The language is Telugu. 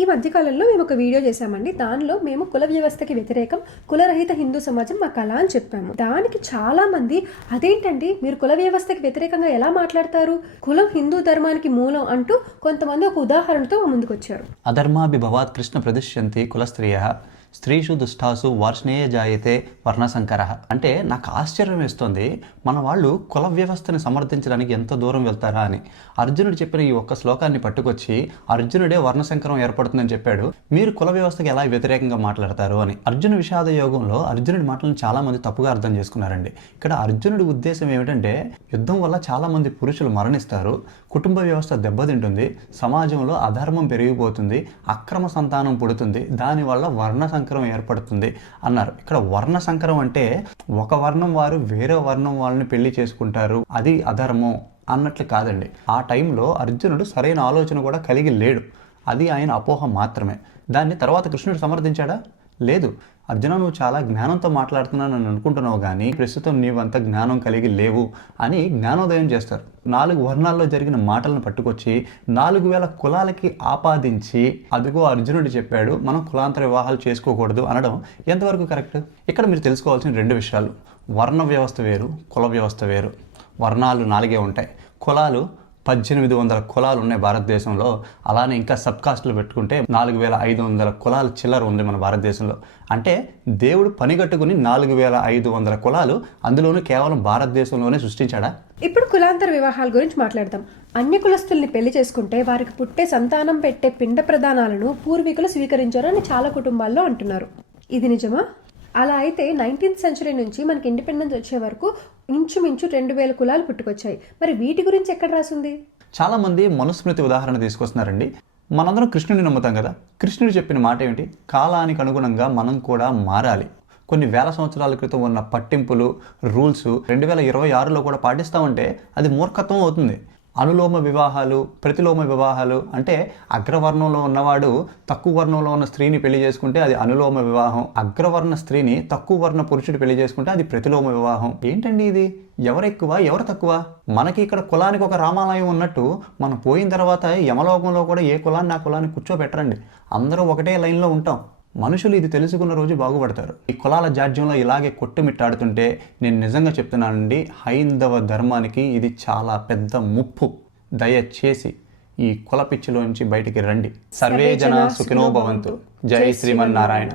ఈ మధ్యకాలంలో మేము ఒక వీడియో చేశామండి. దానిలో మేము కుల వ్యవస్థకి వ్యతిరేకం, కులరహిత హిందూ సమాజం మా కళ అని చెప్పాము. దానికి చాలా మంది అదేంటండి మీరు కుల వ్యవస్థకి వ్యతిరేకంగా ఎలా మాట్లాడతారు, కులం హిందూ ధర్మానికి మూలం అంటూ కొంతమంది ఒక ఉదాహరణతో ముందుకొచ్చారు. అధర్మాభిభవాత్ కృష్ణ ప్రదిశ్యంతి కులస్త్రీయ స్త్రీషు దుష్టాసు వార్ష్ణేయ జాయతే వర్ణశంకర. అంటే నాకు ఆశ్చర్యం వేస్తుంది, మన వాళ్ళు కుల వ్యవస్థని సమర్థించడానికి ఎంత దూరం వెళ్తారా అని. అర్జునుడు చెప్పిన ఈ ఒక్క శ్లోకాన్ని పట్టుకొచ్చి అర్జునుడే వర్ణశంకరం ఏర్పడుతుందని చెప్పాడు, మీరు కుల వ్యవస్థకి ఎలా వ్యతిరేకంగా మాట్లాడతారు అని. అర్జున విషాద యోగంలో అర్జునుడి మాటలను చాలా మంది తప్పుగా అర్థం చేసుకున్నారండి. ఇక్కడ అర్జునుడి ఉద్దేశం ఏమిటంటే యుద్ధం వల్ల చాలా మంది పురుషులు మరణిస్తారు, కుటుంబ వ్యవస్థ దెబ్బతింటుంది, సమాజంలో అధర్మం పెరిగిపోతుంది, అక్రమ సంతానం పుడుతుంది, దానివల్ల వర్ణ సంకరం ఏర్పడుతుంది అన్నారు. ఇక్కడ వర్ణ సంకరం అంటే ఒక వర్ణం వారు వేరే వర్ణం వాళ్ళని పెళ్లి చేసుకుంటారు, అది అధర్మం అన్నట్లు కాదండి. ఆ టైంలో అర్జునుడు సరైన ఆలోచన కూడా కలిగి లేడు, అది ఆయన అపోహ మాత్రమే. దాన్ని తర్వాత కృష్ణుడు సమర్థించాడా? లేదు. అర్జున, నువ్వు చాలా జ్ఞానంతో మాట్లాడుతున్నాను అని అనుకుంటున్నావు, కానీ ప్రస్తుతం నీవంత జ్ఞానం కలిగి లేవు అని జ్ఞానోదయం చేస్తారు. 4 వర్ణాల్లో జరిగిన మాటలను పట్టుకొచ్చి 4000 కులాలకి ఆపాదించి అదిగో అర్జునుడు చెప్పాడు మనం కులాంతర వివాహాలు చేసుకోకూడదు అనడం ఎంతవరకు కరెక్ట్? ఇక్కడ మీరు తెలుసుకోవాల్సిన 2 విషయాలు. వర్ణ వ్యవస్థ వేరు, కుల వ్యవస్థ వేరు. వర్ణాలు 4 ఉంటాయి, కులాలు 1800 కులాలు ఉన్నాయి భారతదేశంలో. అలానే ఇంకా సబ్ కాస్టులు పెట్టుకుంటే 4500 కులాలు చిల్లర ఉంది మన భారతదేశంలో. అంటే దేవుడు పనిగట్టుకుని 4500 కులాలు అందులోనూ కేవలం భారతదేశంలోనే సృష్టించాడా? ఇప్పుడు కులాంతర వివాహాల గురించి మాట్లాడదాం. అన్య కులస్తుల్ని పెళ్లి చేసుకుంటే వారికి పుట్టే సంతానం పెట్టే పిండ ప్రదానాలను పూర్వీకులు స్వీకరించారు అని చాలా కుటుంబాల్లో అంటున్నారు. ఇది నిజమా? అలా అయితే 19th సెంచరీ నుంచి మనకి ఇండిపెండెన్స్ వచ్చే వరకు ఇంచుమించు 2000 కులాలు పుట్టుకొచ్చాయి. మరి వీటి గురించి ఎక్కడ రాసింది? చాలా మంది మనుస్మృతి ఉదాహరణ తీసుకొస్తున్నారండి. మనందరం కృష్ణుడిని నమ్ముతాం కదా. కృష్ణుడు చెప్పిన మాట ఏమిటి? కాలానికి అనుగుణంగా మనం కూడా మారాలి. కొన్ని వేల సంవత్సరాల క్రితం ఉన్న పట్టింపులు, రూల్స్ 2026లో కూడా పాటిస్తామంటే అది మూర్ఖత్వం అవుతుంది. అనులోమ వివాహాలు, ప్రతిలోమ వివాహాలు అంటే అగ్రవర్ణంలో ఉన్నవాడు తక్కువ వర్ణంలో ఉన్న స్త్రీని పెళ్లి చేసుకుంటే అది అనులోమ వివాహం, అగ్రవర్ణ స్త్రీని తక్కువ వర్ణ పురుషుడు పెళ్లి చేసుకుంటే అది ప్రతిలోమ వివాహం. ఏంటండి ఇది? ఎవరు ఎక్కువ, ఎవరు తక్కువ? మనకి ఇక్కడ కులానికి ఒక రామాలయం ఉన్నట్టు మనం పోయిన తర్వాత యమలోకంలో కూడా ఏ కులాన్ని ఆ కులాన్ని కూర్చోబెట్టరండి, అందరూ ఒకటే లైన్లో ఉంటాం. మనుషులు ఇది తెలుసుకున్న రోజు బాగుపడతారు. ఈ కులాల జాడ్యంలో ఇలాగే కొట్టుమిట్టాడుతుంటే నేను నిజంగా చెప్తున్నానండి, హైందవ ధర్మానికి ఇది చాలా పెద్ద ముప్పు. దయచేసి ఈ కుల పిచ్చిలోంచి బయటికి రండి. సర్వే జన సుఖినో భవంతు. జై శ్రీమన్నారాయణ.